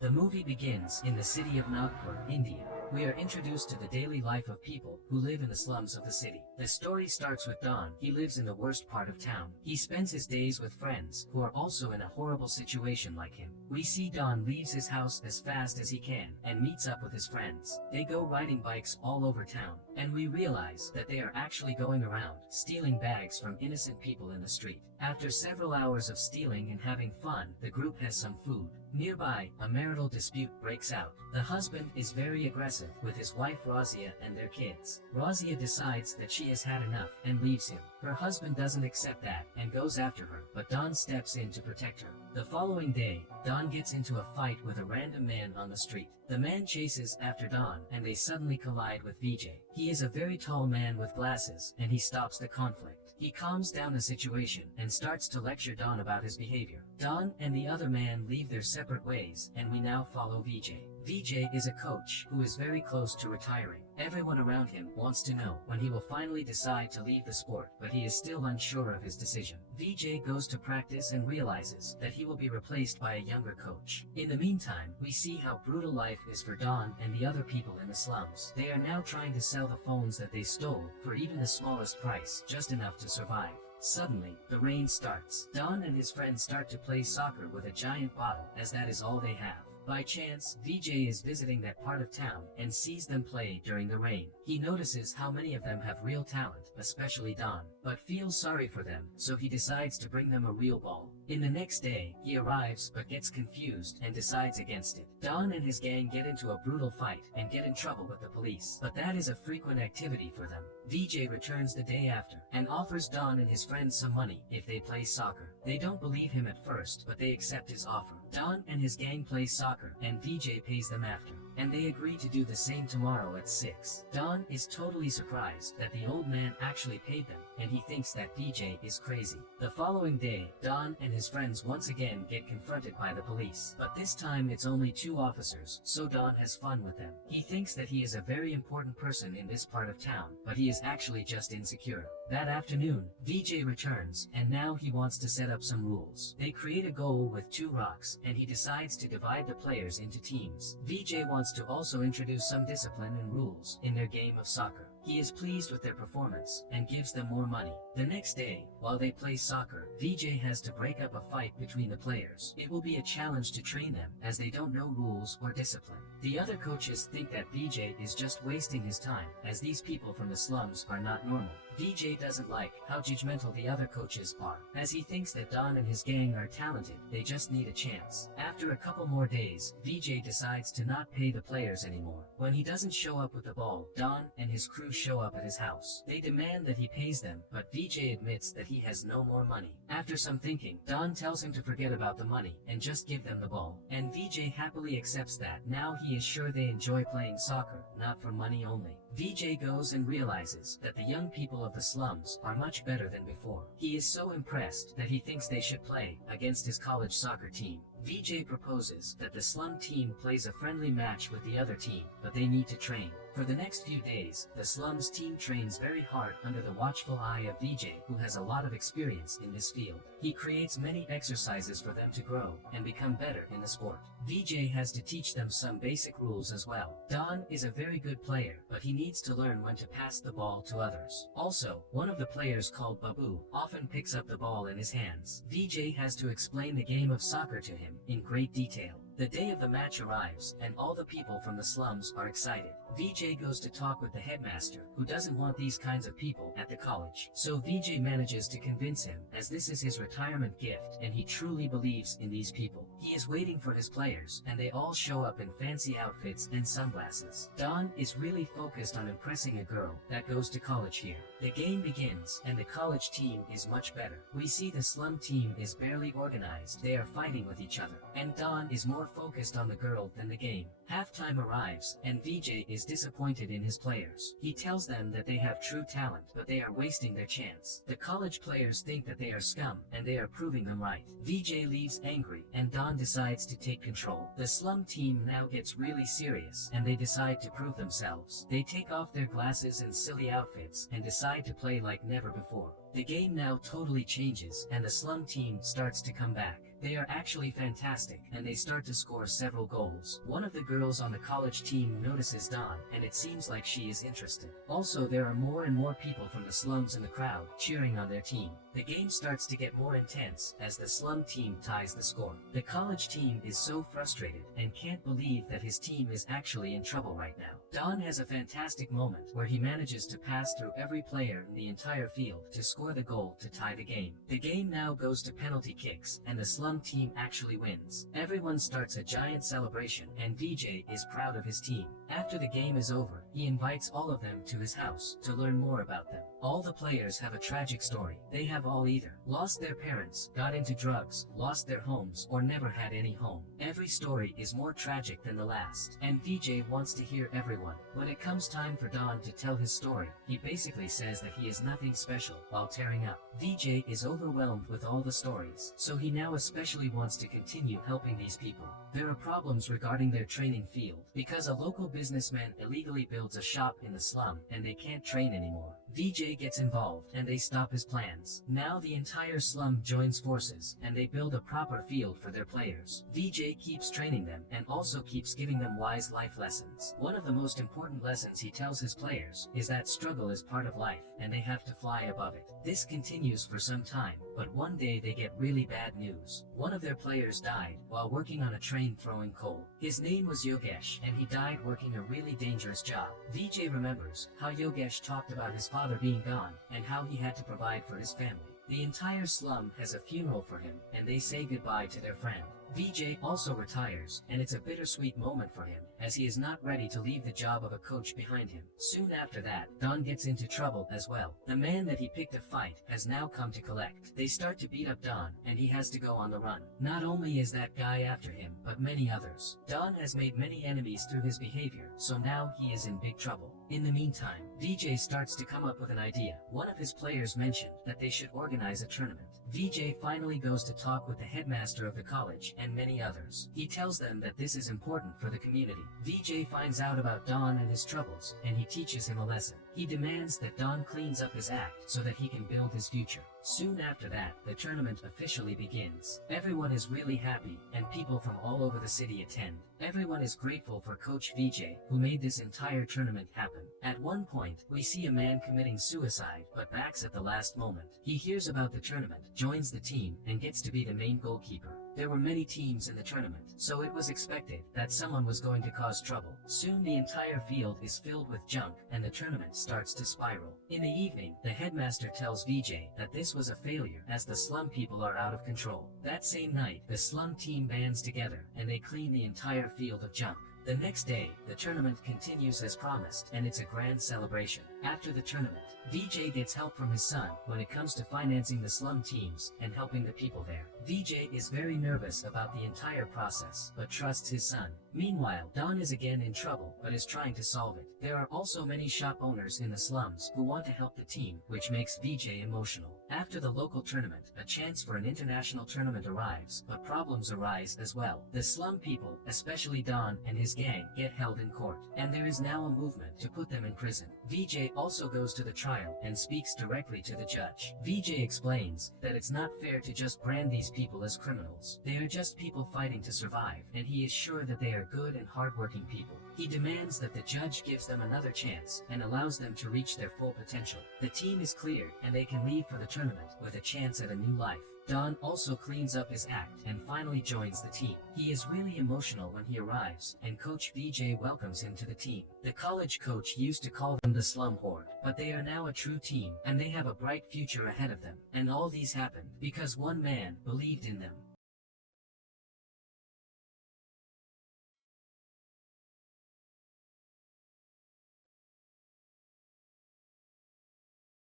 The movie begins in the city of Nagpur, India. We are introduced to the daily life of people who live in the slums of the city. The story starts with Don. He lives in the worst part of town. He spends his days with friends who are also in a horrible situation like him. We see Don leaves his house as fast as he can and meets up with his friends. They go riding bikes all over town, and we realize that they are actually going around stealing bags from innocent people in the street. After several hours of stealing and having fun, the group has some food. Nearby, a marital dispute breaks out. The husband is very aggressive with his wife Razia and their kids. Razia decides that she has had enough and leaves him. Her husband doesn't accept that and goes after her, but Don steps in to protect her. The following day, Don gets into a fight with a random man on the street. The man chases after Don and they suddenly collide with Vijay. He is a very tall man with glasses and he stops the conflict. He calms down the situation and starts to lecture Don about his behavior. Don and the other man leave their separate ways and we now follow Vijay. Vijay is a coach who is very close to retiring. Everyone around him wants to know when he will finally decide to leave the sport, but he is still unsure of his decision. Vijay goes to practice and realizes that he will be replaced by a younger coach. In the meantime, we see how brutal life is for Don and the other people in the slums. They are now trying to sell the phones that they stole for even the smallest price, just enough to survive. Suddenly, the rain starts. Don and his friends start to play soccer with a giant bottle, as that is all they have. By chance, Vijay is visiting that part of town and sees them play during the rain. He notices how many of them have real talent, especially Don, but feels sorry for them, so he decides to bring them a real ball. In the next day, he arrives but gets confused and decides against it. Don and his gang get into a brutal fight and get in trouble with the police, but that is a frequent activity for them. Vijay returns the day after and offers Don and his friends some money if they play soccer. They don't believe him at first, but they accept his offer. Don and his gang play soccer and Vijay pays them after, and they agree to do the same tomorrow at 6. Don is totally surprised that the old man actually paid them, and he thinks that Vijay is crazy. The following day, Don and his friends once again get confronted by the police, but this time it's only 2 officers, so Don has fun with them. He thinks that he is a very important person in this part of town, but he is actually just insecure. That afternoon, Vijay returns, and now he wants to set up some rules. They create a goal with 2 rocks, and he decides to divide the players into teams. Vijay wants to also introduce some discipline and rules in their game of soccer. He is pleased with their performance and gives them more money. The next day, while they play soccer, Vijay has to break up a fight between the players. It will be a challenge to train them, as they don't know rules or discipline. The other coaches think that Vijay is just wasting his time, as these people from the slums are not normal. Vijay doesn't like how judgmental the other coaches are, as he thinks that Don and his gang are talented, they just need a chance. After a couple more days, Vijay decides to not pay the players anymore. When he doesn't show up with the ball, Don and his crew show up at his house. They demand that he pays them, but Vijay admits that he has no more money. After some thinking, Don tells him to forget about the money and just give them the ball. And Vijay happily accepts that. Now he is sure they enjoy playing soccer, not for money only. Vijay goes and realizes that the young people of the slums are much better than before. He is so impressed that he thinks they should play against his college soccer team. Vijay proposes that the slum team plays a friendly match with the other team, but they need to train. For the next few days, the slums team trains very hard under the watchful eye of Vijay, who has a lot of experience in this field. He creates many exercises for them to grow and become better in the sport. Vijay has to teach them some basic rules as well. Don is a very good player, but he needs to learn when to pass the ball to others. Also, one of the players called Babu often picks up the ball in his hands. Vijay has to explain the game of soccer to him in great detail. The day of the match arrives, and all the people from the slums are excited. Vijay goes to talk with the headmaster, who doesn't want these kinds of people at the college. So Vijay manages to convince him, as this is his retirement gift, and he truly believes in these people. He is waiting for his players, and they all show up in fancy outfits and sunglasses. Don is really focused on impressing a girl that goes to college here. The game begins, and the college team is much better. We see the slum team is barely organized. They are fighting with each other, and Don is more focused on the girl than the game. Halftime arrives, and Vijay is disappointed in his players. He tells them that they have true talent, but they are wasting their chance. The college players think that they are scum, and they are proving them right. Vijay leaves angry, and Don decides to take control. The slum team now gets really serious, and they decide to prove themselves. They take off their glasses and silly outfits, and decide to play like never before. The game now totally changes, and the slum team starts to come back. They are actually fantastic, and they start to score several goals. One of the girls on the college team notices Dawn, and it seems like she is interested. Also, there are more and more people from the slums in the crowd, cheering on their team. The game starts to get more intense, as the slum team ties the score. The college team is so frustrated, and can't believe that his team is actually in trouble right now. Don has a fantastic moment, where he manages to pass through every player in the entire field to score the goal to tie the game. The game now goes to penalty kicks, and the slum team actually wins. Everyone starts a giant celebration, and VJ is proud of his team. After the game is over, he invites all of them to his house to learn more about them. All the players have a tragic story. They have all either lost their parents, got into drugs, lost their homes, or never had any home. Every story is more tragic than the last, and VJ wants to hear everyone. When it comes time for Don to tell his story, he basically says that he is nothing special while tearing up. VJ is overwhelmed with all the stories, so he now especially wants to continue helping these people. There are problems regarding their training field, because a local businessman illegally builds a shop in the slum, and they can't train anymore. VJ gets involved, and they stop his plans. Now the entire slum joins forces, and they build a proper field for their players. VJ keeps training them, and also keeps giving them wise life lessons. One of the most important lessons he tells his players is that struggle is part of life, and they have to fly above it. This continues for some time, but one day they get really bad news. One of their players died while working on a train throwing coal. His name was Yogesh, and he died working a really dangerous job. VJ remembers how Yogesh talked about his father being gone, and how he had to provide for his family. The entire slum has a funeral for him, and they say goodbye to their friend. VJ also retires, and it's a bittersweet moment for him, as he is not ready to leave the job of a coach behind him. Soon after that, Don gets into trouble as well. The man that he picked a fight has now come to collect. They start to beat up Don, and he has to go on the run. Not only is that guy after him, but many others. Don has made many enemies through his behavior, so now he is in big trouble. In the meantime, VJ starts to come up with an idea. One of his players mentioned that they should organize a tournament. VJ finally goes to talk with the headmaster of the college and many others. He tells them that this is important for the community. VJ finds out about Don and his troubles, and he teaches him a lesson. He demands that Don cleans up his act so that he can build his future. Soon after that, the tournament officially begins. Everyone is really happy, and people from all over the city attend. Everyone is grateful for Coach VJ, who made this entire tournament happen. At one point, we see a man committing suicide, but backs at the last moment. He hears about the tournament, joins the team, and gets to be the main goalkeeper. There were many teams in the tournament, so it was expected that someone was going to cause trouble. Soon the entire field is filled with junk, and the tournament starts to spiral. In the evening, the headmaster tells VJ that this was a failure, as the slum people are out of control. That same night, the slum team bands together, and they clean the entire field of junk. The next day, the tournament continues as promised, and it's a grand celebration. After the tournament, VJ gets help from his son when it comes to financing the slum teams and helping the people there. VJ is very nervous about the entire process, but trusts his son. Meanwhile, Don is again in trouble, but is trying to solve it. There are also many shop owners in the slums who want to help the team, which makes VJ emotional. After the local tournament, a chance for an international tournament arrives, but problems arise as well. The slum people, especially Don and his gang, get held in court, and there is now a movement to put them in prison. VJ also goes to the trial and speaks directly to the judge. VJ explains that it's not fair to just brand these people as criminals. They are just people fighting to survive, and he is sure that they are good and hardworking people. He demands that the judge gives them another chance and allows them to reach their full potential. The team is cleared, and they can leave for the tournament with a chance at a new life. Don also cleans up his act and finally joins the team. He is really emotional when he arrives, and Coach VJ welcomes him to the team. The college coach used to call them the slum horde, but they are now a true team, and they have a bright future ahead of them. And all these happened because one man believed in them.